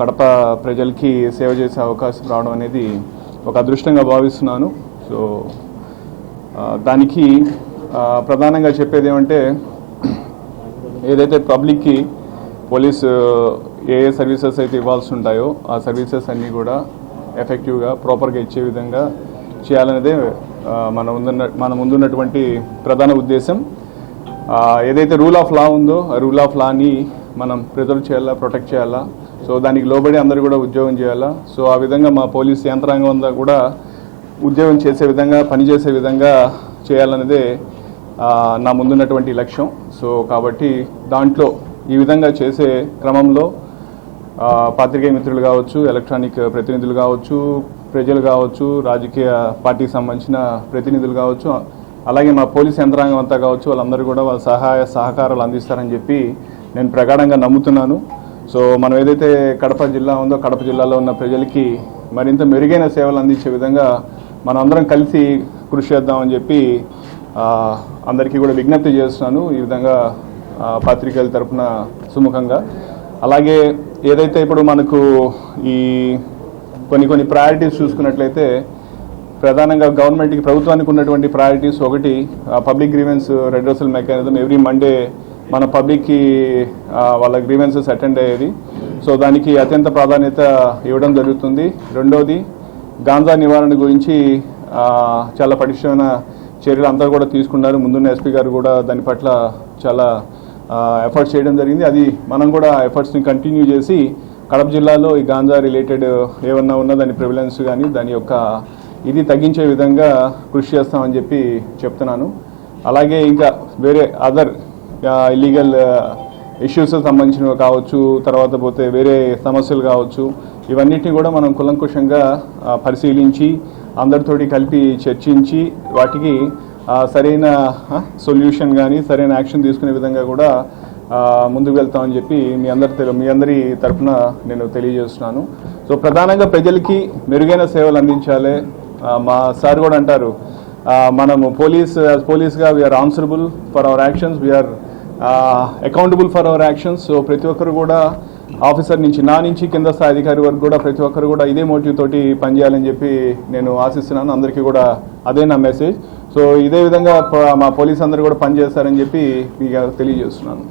కడప ప్రజలకి సేవ చేసే అవకాశం రావడం అనేది ఒక అదృష్టంగా భావిస్తున్నాను. సో దానికి ప్రధానంగా చెప్పేది ఏమంటే, ఏదైతే పబ్లిక్కి పోలీసు ఏ సర్వీసెస్ అయితే ఇవ్వాల్సి ఉంటాయో ఆ సర్వీసెస్ అన్నీ కూడా ఎఫెక్టివ్గా ప్రాపర్గా ఇచ్చే విధంగా చేయాలనేదే మన ముందున్నటువంటి ప్రధాన ఉద్దేశం. ఏదైతే రూల్ ఆఫ్ లా ఉందో ఆ రూల్ ఆఫ్ లాని మనం ప్రిజర్వ్ చేయాలా, ప్రొటెక్ట్ చేయాలా. సో దానికి లోబడి అందరూ కూడా ఉద్యోగం చేయాలా. సో ఆ విధంగా మా పోలీస్ యంత్రాంగం అంతా కూడా ఉద్యోగం చేసే విధంగా, పనిచేసే విధంగా చేయాలనేదే నా ముందున్నటువంటి లక్ష్యం. సో కాబట్టి దాంట్లో ఈ విధంగా చేసే క్రమంలో పాత్రికేయ మిత్రులు కావచ్చు, ఎలక్ట్రానిక్ ప్రతినిధులు కావచ్చు, ప్రజలు కావచ్చు, రాజకీయ పార్టీకి సంబంధించిన ప్రతినిధులు కావచ్చు, అలాగే మా పోలీస్ యంత్రాంగం అంతా కావచ్చు, వాళ్ళందరూ కూడా వాళ్ళ సహాయ సహకారాలు అందిస్తారని చెప్పి నేను ప్రగాఢంగా నమ్ముతున్నాను. సో మనం ఏదైతే కడప జిల్లా ఉందో కడప జిల్లాలో ఉన్న ప్రజలకి మరింత మెరుగైన సేవలు అందించే విధంగా మనం అందరం కలిసి కృషి చేద్దామని చెప్పి అందరికీ కూడా విజ్ఞప్తి చేస్తున్నాను. ఈ విధంగా పాత్రికేయుల తరఫున సుముఖంగా. అలాగే ఏదైతే ఇప్పుడు మనకు ఈ కొన్ని ప్రయారిటీస్ చూసుకున్నట్లయితే, ప్రధానంగా గవర్నమెంట్కి, ప్రభుత్వానికి ఉన్నటువంటి ప్రయారిటీస్ ఒకటి public grievance redressal mechanism. Every Monday మన పబ్లిక్కి వాళ్ళ గ్రీవెన్సెస్ అటెండ్ అయ్యేది. సో దానికి అత్యంత ప్రాధాన్యత ఇవ్వడం జరుగుతుంది. రెండోది, గాంజా నివారణ గురించి చాలా పటిష్టమైన చర్యలు అంతా కూడా తీసుకున్నారు. ముందున్న ఎస్పీ గారు కూడా దాని పట్ల చాలా ఎఫర్ట్స్ చేయడం జరిగింది. అది మనం కూడా ఎఫర్ట్స్ని కంటిన్యూ చేసి కడప జిల్లాలో ఈ గాంజా రిలేటెడ్ ఏమన్నా ఉన్నా దాని ప్రివిలెన్స్ కానీ దాని యొక్క ఇది తగ్గించే విధంగా కృషి చేస్తామని చెప్పి చెప్తున్నాను. అలాగే ఇంకా వేరే అదర్ ఇల్లీగల్ ఇష్యూస్ సంబంధించినవి కావచ్చు, తర్వాత పోతే వేరే సమస్యలు కావచ్చు, ఇవన్నిటిని కూడా మనం కులంకుషంగా పరిశీలించి అందరితోటి కలిపి చర్చించి వాటికి సరైన సొల్యూషన్ కానీ సరైన యాక్షన్ తీసుకునే విధంగా కూడా ముందుకు వెళ్తామని చెప్పి మీ అందరి తరఫున నేను తెలియజేస్తున్నాను. సో ప్రధానంగా ప్రజలకి మెరుగైన సేవలు అందించాలి. మా సార్ కూడా అంటారు, మనము పోలీస్గా we are answerable for our actions, we are accountable for our actions. So ప్రతి ఒక్కరు కూడా ఆఫీసర్ నుంచి నా నుంచి కింద స్థాయి అధికారి వరకు కూడా ప్రతి ఒక్కరు కూడా ఇదే మోటివ్ తోటి పనిచేయాలని చెప్పి నేను ఆశిస్తున్నాను. అందరికీ కూడా అదే నా మెసేజ్. సో ఇదే విధంగా మా పోలీస్ అందరూ కూడా పనిచేస్తారని చెప్పి మీకు తెలియజేస్తున్నాను.